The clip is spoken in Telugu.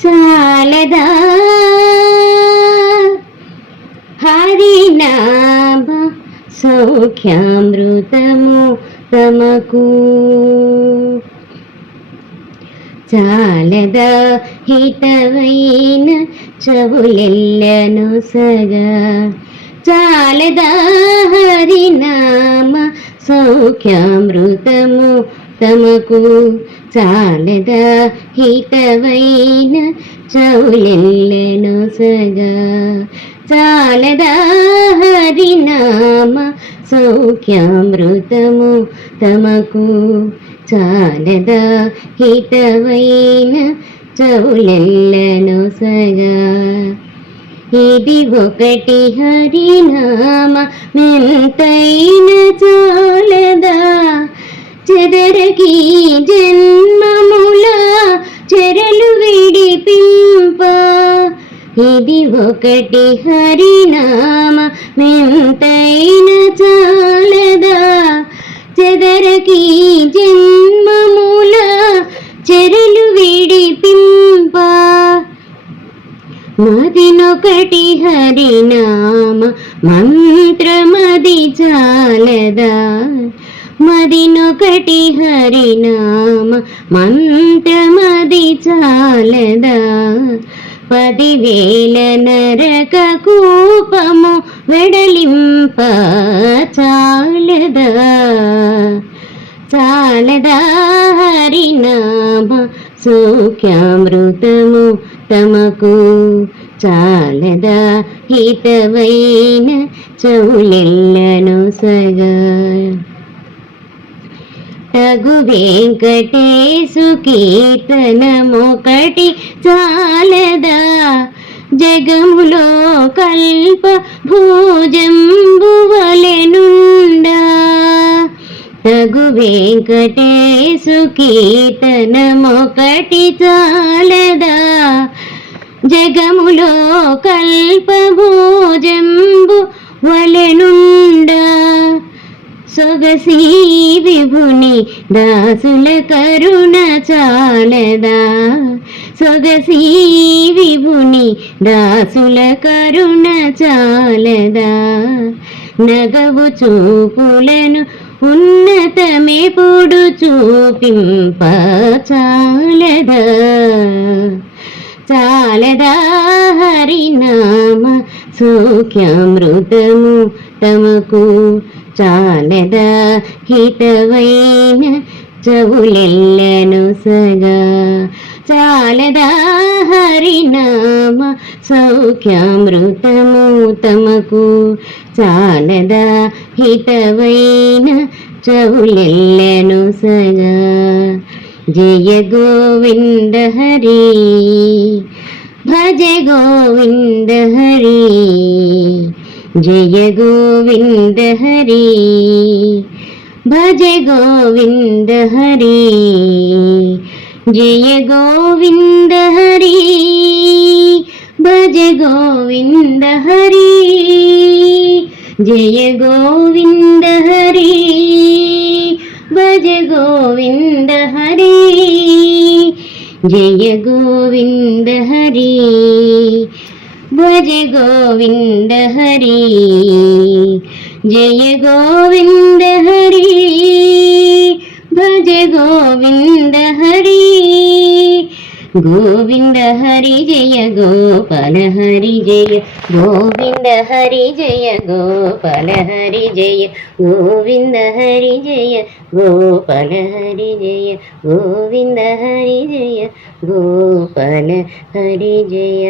చాలదా హరినామ సౌఖ్యామృతము తమకు చాలదా హితవైన చెవులెల్లను సగా చాలదా హరినామ సౌఖ్యామృతము తమకు చాలదా హితవైన చెవులెల్లను సగా చాలదా హరినామ సౌఖ్యామృతము తమకు చాలదా హితవైన చెవులెల్లను సగా ఇది ఒకటి హరినామ మెంతైన చాలదా చెదరకి జన్మముల చెరలు విడిపింప ఇది ఒకటి హరినామ మెంతైన చాలదా చెదరకి జన్మముల చెరలు విడిపింప మదినొకటి హరినామ మంత్రమది చాలదా మదినొకటి హరినామ మంత్రమది చాలదా 10,000 నరక కూపము వెడలింప చాలదా చాలదా హరినామ సౌఖ్యామృతము తమకు చాలదా హితవైన చెవులెల్లను సగా తగు వెంకటేశు కీర్తనమొకటి చాలదా జగములో కల్ప భోజంబువలెనుండా తగు వెంకటేశు కీర్తనమొకటి చాలదా జగములో కల్ప భోజంబు వలెనుండా సొగసి విభుని దాసుల కరుణ చాలదా సొగసి విభుని దాసుల కరుణ చాలదా నగవు చూపులను ఉన్నతమెప్పుడు చూపింప చాలదా చాలదా హరినామ సౌఖ్యామృతము తమకు చాలదా హితవైన చెవులెల్లను సగా చాలదా హరినామ సౌఖ్యామృతము తమకు చాలదా హితవైన చెవులెల్లను సగా జయ గోవింద హరి భజ గోవింద హరి జయ గోవింద హరి భజ గోవింద హరి జయ గోవింద హరి భజ గోవింద హరి జయ గోవింద హరి భజ గోవింద హరి జయ గోవింద హరి భజ గోవింద హరి జయ గోవింద హరి భజ గోవింద హరి గోవింద హరి జయ గోపాల హరి జయ గోవింద హరి జయ గోపాల హరి జయ గోవింద హరి జయ గోపాల హరి జయ గోవింద హరి జయ గోపాల హరి జయ